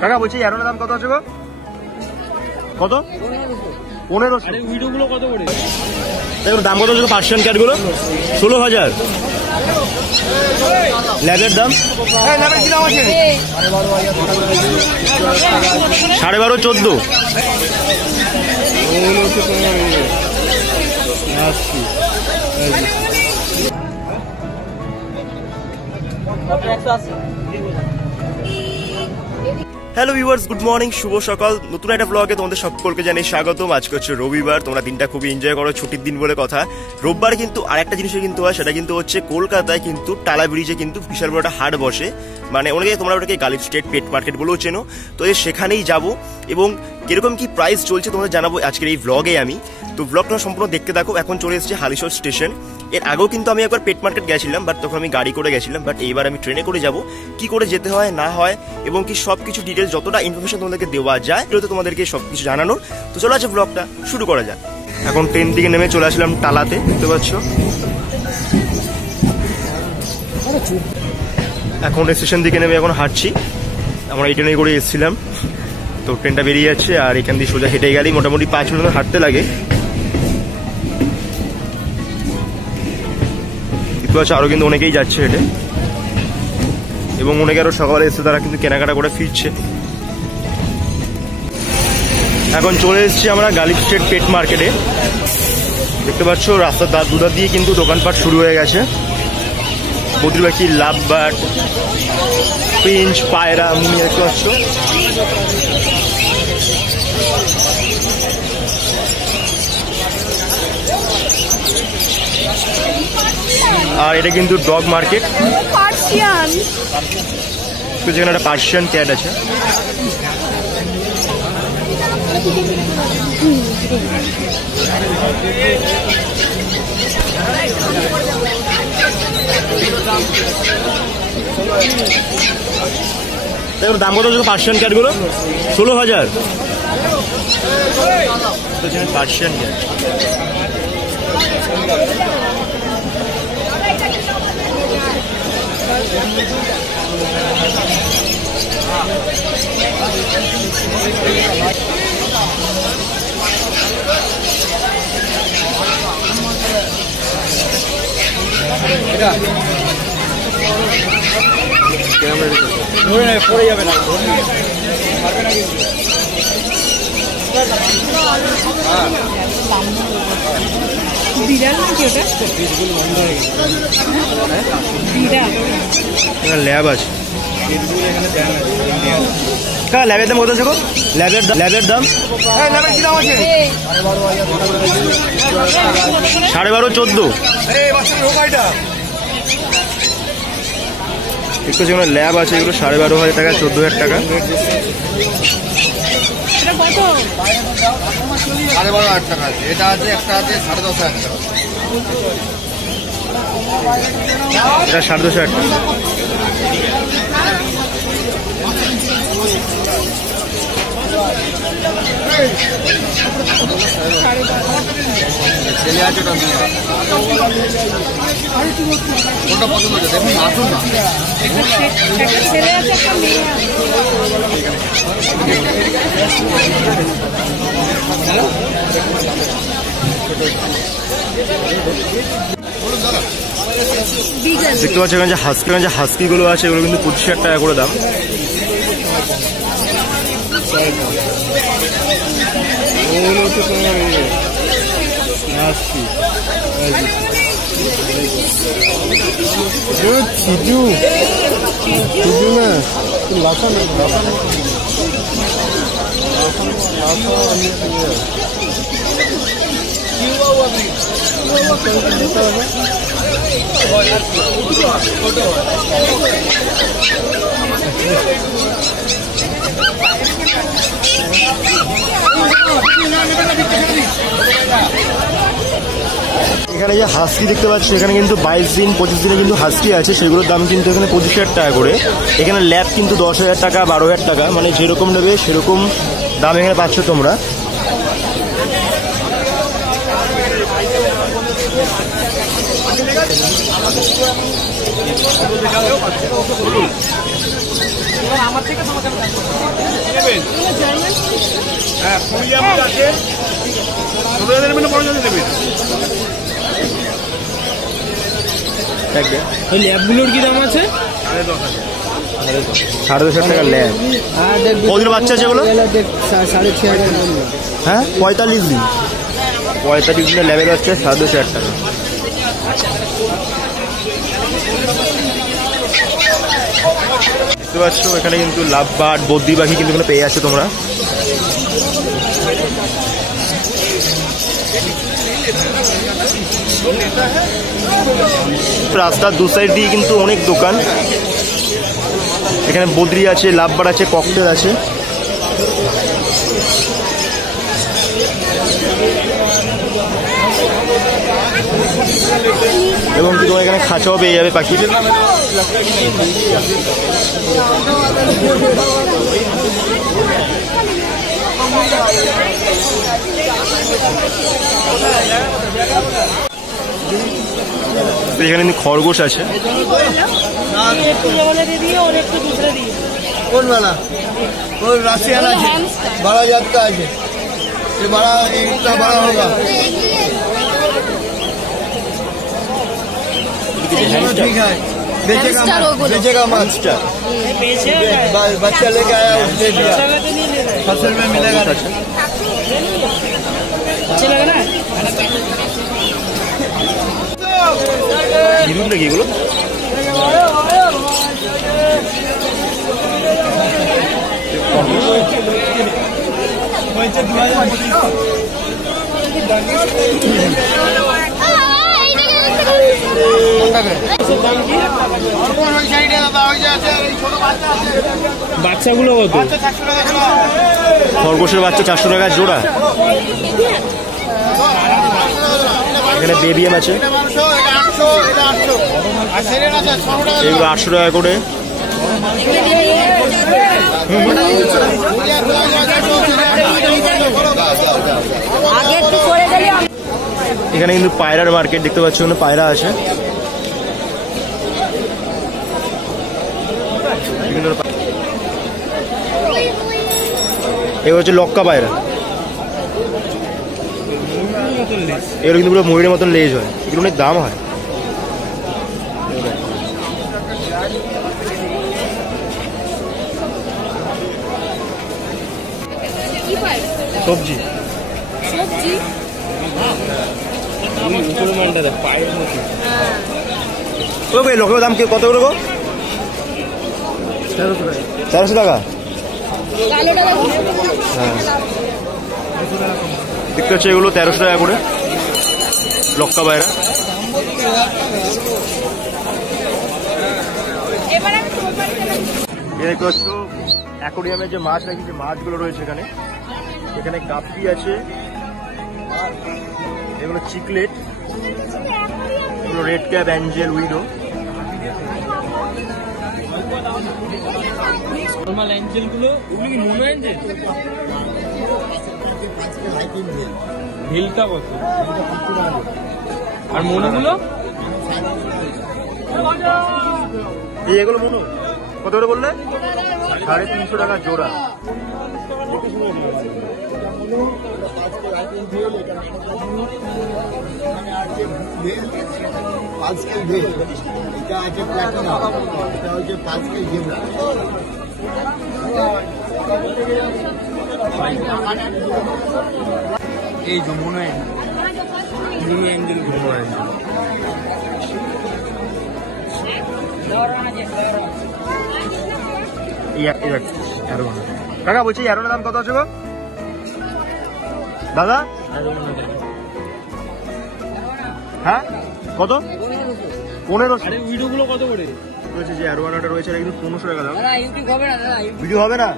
কাকা বলছি অ্যারোনের দাম কত আছে গো? কত? 1500। দেখুন দাম কত আছে পার্সিয়ান ক্যাটগুলো? 16,000। ল্যাবের দাম 12.5 14। হ্যালো ভিউয়ার্স, গুড মর্নিং, শুভ সকাল। নতুন একটা ব্লগে তোমাদের সকলকে জানাই স্বাগতম। আজকে হচ্ছে রবিবার, তোমরা দিনটা খুবই এনজয় করো, ছুটির দিন বলে কথা। রোববার কিন্তু আরেকটা জিনিসের কিন্তু হয়, সেটা কিন্তু হচ্ছে কলকাতায় কিন্তু টালা ব্রিজে কিন্তু বিশাল বড় একটা হাট বসে, মানে অনেকে তোমরা ওটাকে গালিব স্ট্রিট পেট মার্কেট বলেও চেনো। তো সেখানেই যাবো এবং কিরকম কি প্রাইস চলছে তোমাদের জানাবো আজকের এই ব্লগে আমি। তো ব্লগটা সম্পূর্ণ দেখতে থাকো। এখন চলে এসেছে হালিশহর স্টেশন। এর আগেও কিন্তু আমি একবার পেট মার্কেট গেছিলাম, বাট তখন আমি গাড়ি করে গেছিলাম, বাট এইবার আমি ট্রেনে করে যাব। কি করে যেতে হয় না হয় এবং কি সবকিছু ডিটেলস যতটা ইনফরমেশন তোমাদেরকে দেওয়া যায় এগুলোতে তোমাদেরকে সবকিছু জানানোর। তো চলো আছে ব্লগটা শুরু করা যাক। এখন ট্রেন থেকে নেমে চলে আসলাম টালাতে, দেখতে পাচ্ছ। এখন স্টেশন থেকে নেমে এখন হাঁটছি। আমরা এই ট্রেনে করে এসেছিলাম, তো ট্রেনটা বেরিয়ে যাচ্ছে আর এখান দিয়ে সোজা হেঁটে গেলেই মোটামুটি 5 মিনিট হাঁটতে লাগে। আরো কিন্তু অনেকেই যাচ্ছে হেঁটে এবং অনেকে আরো সকালে এসে তারা কিন্তু কেনাকাটা করে ফিরছে। এখন চলে এসেছি আমরা গালিব স্ট্রিট পেট মার্কেটে। দেখতে পাচ্ছ রাস্তার দুধার দিয়ে কিন্তু দোকানপাট শুরু হয়ে গেছে। বদ্রিবাকি, লাভবার্ড, পিঞ্চ, পায়রা, মুনি দেখতে পাচ্ছ। আর এটা কিন্তু ডগ মার্কেট, যেখানে একটা পার্সিয়ান ক্যাট আছে। দাম কত পার্সিয়ান ক্যাট গুলো? 16,000। পার্সিয়ান ক্যাট পড়ে যাবে না, বিড়াল নাকি ওটা? ল্যাব আছে। হ্যাঁ, ল্যাবের দাম কত আছে গো? ল্যাবের দাম 12.5 14। একটু যেগুলো ল্যাব আছে এগুলো 12,500 টাকা, 14,000 টাকা। এটা আছে, একটা আছে 10,500 টাকা। এটা 10,500 টাকা। ছেলে আছে ওটা মেয়ে আছে। কোনটা পছন্দ হচ্ছে দেখুন, আসুন না। ছেলে আছে একটা মেয়ে আছে। দেখতে পাচ্ছি এখানে যে হাস্কি গুলো আছে এগুলো কিন্তু 25,000 টাকা করে দাম। এখানে যে হাস্কি দেখতে পাচ্ছ, এখানে কিন্তু 22 দিন 25 দিনে কিন্তু হাস্কি আছে, সেগুলোর দাম কিন্তু এখানে 25,000 টাকা করে। এখানে ল্যাব কিন্তু 10,000 টাকা, 12,000 টাকা, মানে যেরকম নেবে সেরকম দাম এখানে পাচ্ছ তোমরা। আমার থেকে হ্যাঁ, ফুলিয়াপুর আছে, ছোট জাতের নেবেন না বড় জাতের নেবেন? ওই ল্যাবগুলোর কি দাম আছে? 10,500 টাকা ল্যাব। কদিন বাচ্চা আছে এগুলো? 6,500 হ্যাঁ 45 দিন। 45 দিনের ল্যাবের হচ্ছে 2,500 টাকা। দেখতে পাচ্ছ এখানে কিন্তু লাভবার্ড, বদ্রি পাখি কিন্তু এখানে পেয়ে যাচ্ছে তোমরা। রাস্তার দু সাইড দিয়ে কিন্তু অনেক দোকান। এখানে বদ্রি আছে, লাভবার্ড আছে, ককটেল আছে। এবং কি তোমার এখানে খাঁচাও পেয়ে যাবে পাখি। এখানে কিন্তু খরগোশ আছে। कौन वाला? वो रशियन है, बड़ा जात का है, ये बड़ा इतना बड़ा होगा। ठीक है, बेचेगा मत। बच्चा लेके आया, उसने दिया, फसल में मिलेगा। হিরুট নাকি এগুলো? বাচ্চাগুলো কত? খরগোশের বাচ্চা 400 টাকা জোড়া। এখানে বেবিএম আছে, এগুলো 800 টাকা করে। এখানে কিন্তু পায়রার মার্কেট দেখতে পাচ্ছ, ওখানে পায়রা আছে। এগুলো হচ্ছে লক্কা পায়রা, এগুলো কিন্তু পুরো ময়ূরের মতন লেজ হয়। এগুলো অনেক দাম হয়। সবজি লোকের দাম কত করে? 1300 টাকা। হ্যাঁ দেখতে হচ্ছে এগুলো 1300 টাকা করে লক্কা পায়রা। দেখতে পাচ্ছ অ্যাকোরিয়ামের যে মাছ নাকি, যে মাছগুলো রয়েছে এখানে। এখানে গাপ্পি আছে, এগুলো চিকলেট, এগুলো red cap, Angel, widow. Normal Angel গুলো, ওগুলো কি মোনো অ্যাঞ্জেল? হিলটা কত? আর মোনোগুলো? এগুলো মোনো কত করে বললে? 350 টাকা জোড়া। এই যে মোনো অ্যাঞ্জেল, মোনো অ্যাঞ্জেল। কাকা বলছি অ্যারোনার দাম কত আছে গো দাদা? হ্যাঁ কত? 1500। উইডো গুলো কত করে রয়েছে? যে অ্যারোনাটা রয়েছে এটা কিন্তু 1500 টাকা দাম। ভিডিও হবে না,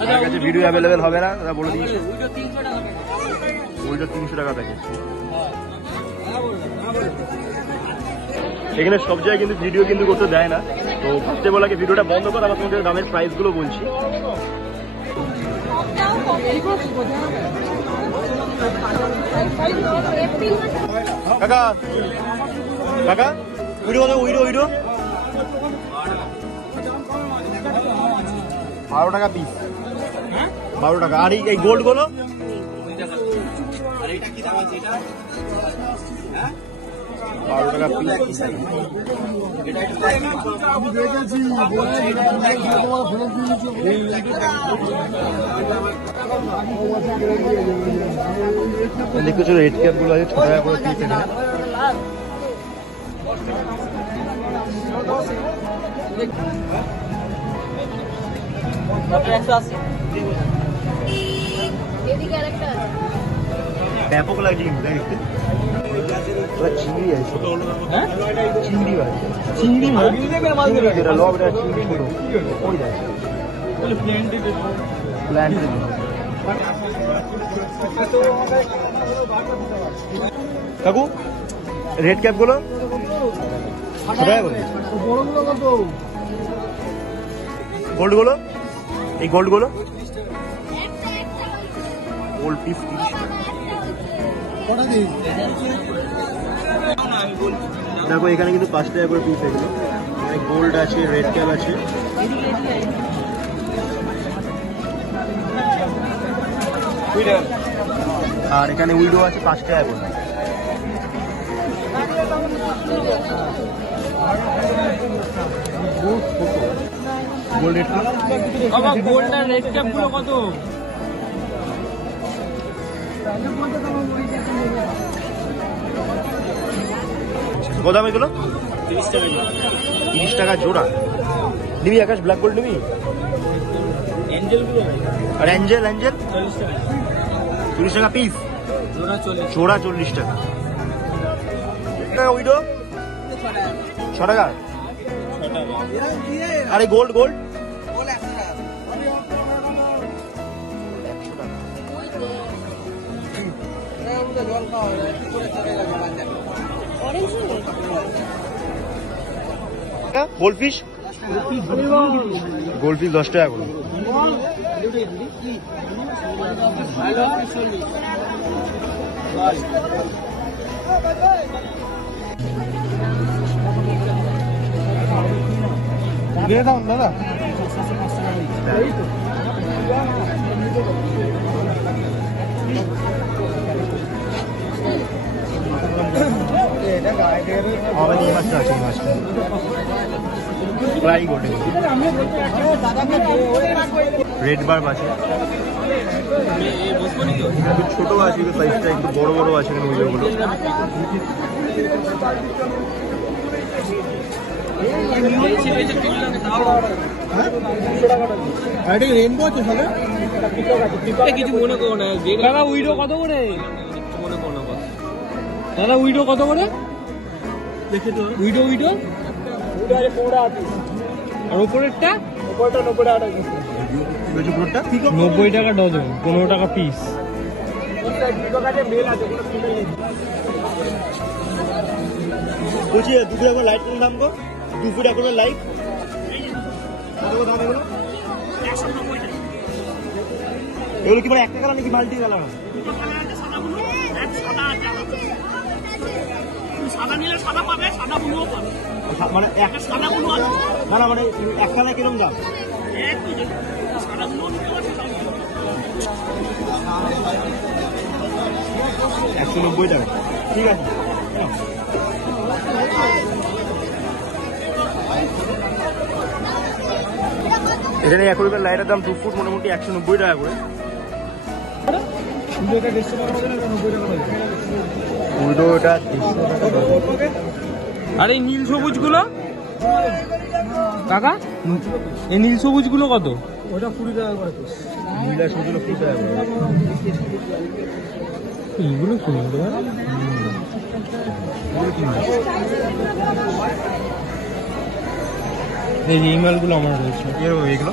আমার কাছে ভিডিও অ্যাভেলেবেল হবে না দাদা, বলে দিয়েছি। উইডো 300 টাকা প্যাকেজ। এখানে সব জায়গায় কিন্তু ভিডিও কিন্তু করতে দেয় না, তো ফার্স্টে বলাকে ভিডিওটা বন্ধ কর, আমরা তোমাদের দামের প্রাইসগুলো বলছি। কাকা কাকা উইডো কত উইডো উইডো 12 টাকা পিস 12 টাকা। আর এই গোল্ড গুলো 12 টাকা পিস। দেখো রেড ক্যাপ গুলো আছে 6 টাকা করে পিস এখানে। ব্যাপক লাগছে কিন্তু দেখতে। চিংড়ি আছে, চিংড়ি আছে, চিংড়ি মাছ লবটা চিংড়ি ছোট ওই আছে প্ল্যান্টেড। কাকু রেড ক্যাপ গুলো গোল্ড গুলো, এই গোল্ড গুলো গোল্ড পিস 30 টাকা। দেখো এখানে কিন্তু 5 টাকা করে পিস এগুলো। গোল্ড আছে, রেড ক্যাপ আছে, আর এখানে উইডো আছে 5 টাকা করে। গোল্ড রেড ক্যাপ, গোল্ড আর রেড ক্যাপ গুলো কত? কত দাম এগুলো? 30 টাকা। 30 টাকা জোড়া নিবি? আকাশ ব্ল্যাক গোল্ড নিবি? আর অ্যাঞ্জেল অ্যাঞ্জেল 40 টাকা পিস, জোড়া 40 টাকা। উইডো 6 টাকা। আরে গোল্ড গোল্ড গোল্ডফিশ, গোল্ডফিশ 10 টাকা করে। দাদা এই মাছটা আছে, এই মাছটা ফ্রাই গোটে। রেড বার্ব আছে, ছোট আছে সাইজটা, একটু বড় বড় আছে ওইগুলো। রেনবো আছে কিছু মনে করো না। দাদা উইডো কত করে? মনে করো না দাদা, উইডো কত করে? উইডো উইডো আর ওপরেরটা? 90 টাকা ডজন, 15 টাকা পিস। বলছি দুটো এখন লাইট কোন দাম গো? 2 ফুট এখন লাইট কত দাম এগুলো? 190 টাকা। এগুলো কি মানে 1 টাকা নাকি মাল্টি কালার? সাদা নিলে সাদা পাবে, সাদা বুনুও পাবে। মানে সাদা বুনু আছে না না, মানে 1 কালার কিরকম দাম? সাদা বুনুও নিতে পারছে। 190 টাকা, ঠিক আছে। এখানে অ্যাকোরিয়ামের লাইটের দাম 2 ফুট মোটামুটি 190 টাকা করে। উইডোটা 150 টাকা। আর এই নীল সবুজ গুলো কাকা, এই নীল সবুজ গুলো কত? ওটা 20 টাকা করে পিস। নীলা সবুজ 20 টাকা করে। এইগুলো সুন্দর। এই মালগুলো আমার রয়েছে। এগুলো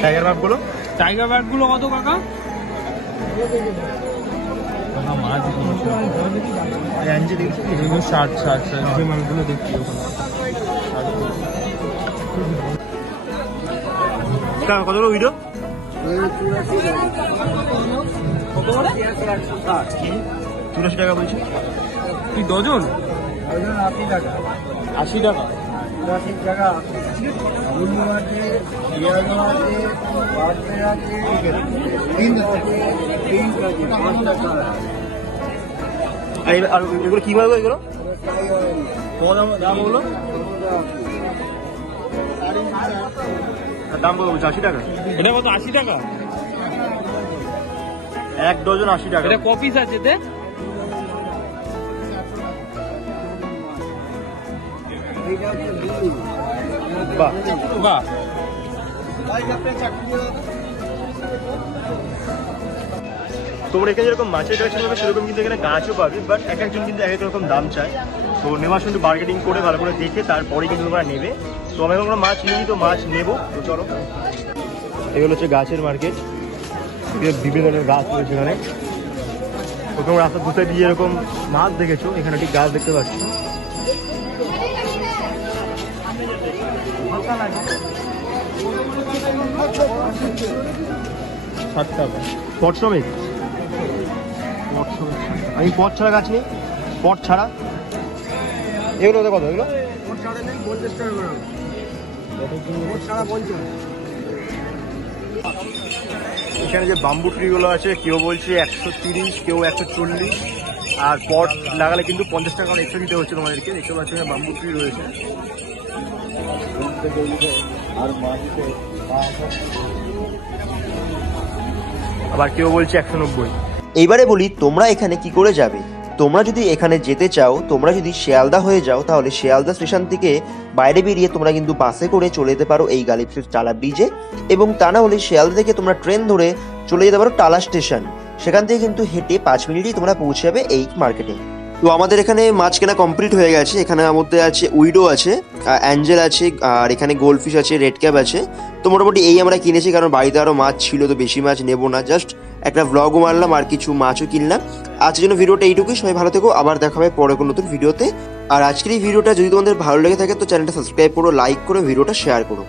টাইগার বার্ব গুলো, টাইগার বার্ব গুলো কত কাকা? মাছ 60 যে মালগুলো দেখছি কত করে উইডো? 84 টাকা বলছি। তুই ডজন 80 টাকা 80 টাকা। 80 টাকা গুল্লু আছে, পেঁয়াজু আছে, বার্থডে আছে, তিন আছে, 5 টাকা। আর এগুলো কি বলবো এগুলো? দাম হলো দাম কত বলছে? 80 টাকা। এটা কত? 80 টাকা। 1 ডজন 80 টাকা। এটা কপিস আছে তে? বাহ বাহ। তোমরা এখানে যেরকম মাছের কালেকশন পাবে সেরকম কিন্তু এখানে গাছও পাবে, বাট এক একজন কিন্তু এক এক রকম দাম চায়। তো নেওয়ার সময় বার্গেটিং করে ভালো করে দেখে তারপরে কিন্তু তোমরা নেবে। তো আমি এখন মাছ নিই, তো মাছ নেবো। তো চলো, এগুলো হচ্ছে গাছের মার্কেট। বিভিন্ন ধরনের গাছ রয়েছে এখানে। প্রথম রাস্তা দুটো দিয়ে এরকম মাছ দেখেছো, এখানে ঠিক গাছ দেখতে পাচ্ছ। পট শ্রমিক, আমি পট ছাড়া গাছ নেই, পট ছাড়া। এগুলো কত? এগুলো এখানে যে বাম্বু ট্রিগুলো আছে, কেউ বলছে 130, কেউ 140, আর পট লাগালে কিন্তু 50 টাকা এক্সট্রা দিতে হচ্ছে তোমাদেরকে। দেখতে পাচ্ছ এখানে বাম্বু ট্রি রয়েছে। আবার কেউ বলছে 190। এইবারে বলি তোমরা এখানে কি করে যাবে। তোমরা যদি এখানে যেতে চাও, তোমরা যদি শিয়ালদা হয়ে যাও, তাহলে শিয়ালদা স্টেশন থেকে বাইরে বেরিয়ে তোমরা কিন্তু বাসে করে চলে যেতে পারো এই গালিবসির টালা ব্রিজে, এবং তা না হলে শিয়ালদা থেকে তোমরা ট্রেন ধরে চলে যেতে পারো টালা স্টেশন। সেখান থেকে কিন্তু হেঁটে 5 মিনিটেই তোমরা পৌঁছে যাবে এই মার্কেটে। তো আমাদের এখানে মাছ কেনা কমপ্লিট হয়ে গেছে। এখানে মধ্যে আছে উইডো আছে, অ্যাঞ্জেল আছে, আর এখানে গোল্ডফিশ আছে, রেড ক্যাপ আছে। তো মোটামুটি এই আমরা কিনেছি, কারণ বাড়িতে আরও মাছ ছিল, তো বেশি মাছ নেবো না, জাস্ট একটা ভ্লগও মারলাম আর কিছু মাছও কিনলাম। আজকের জন্য ভিডিওটা এইটুকুই। সবাই ভালো থেকো, আবার দেখা হবে পরে কোনো নতুন ভিডিওতে। আর আজকের এই ভিডিওটা যদি তোমাদের ভালো লেগে থাকে তো চ্যানেলটা সাবস্ক্রাইব করো, লাইক করো, ভিডিওটা শেয়ার করো।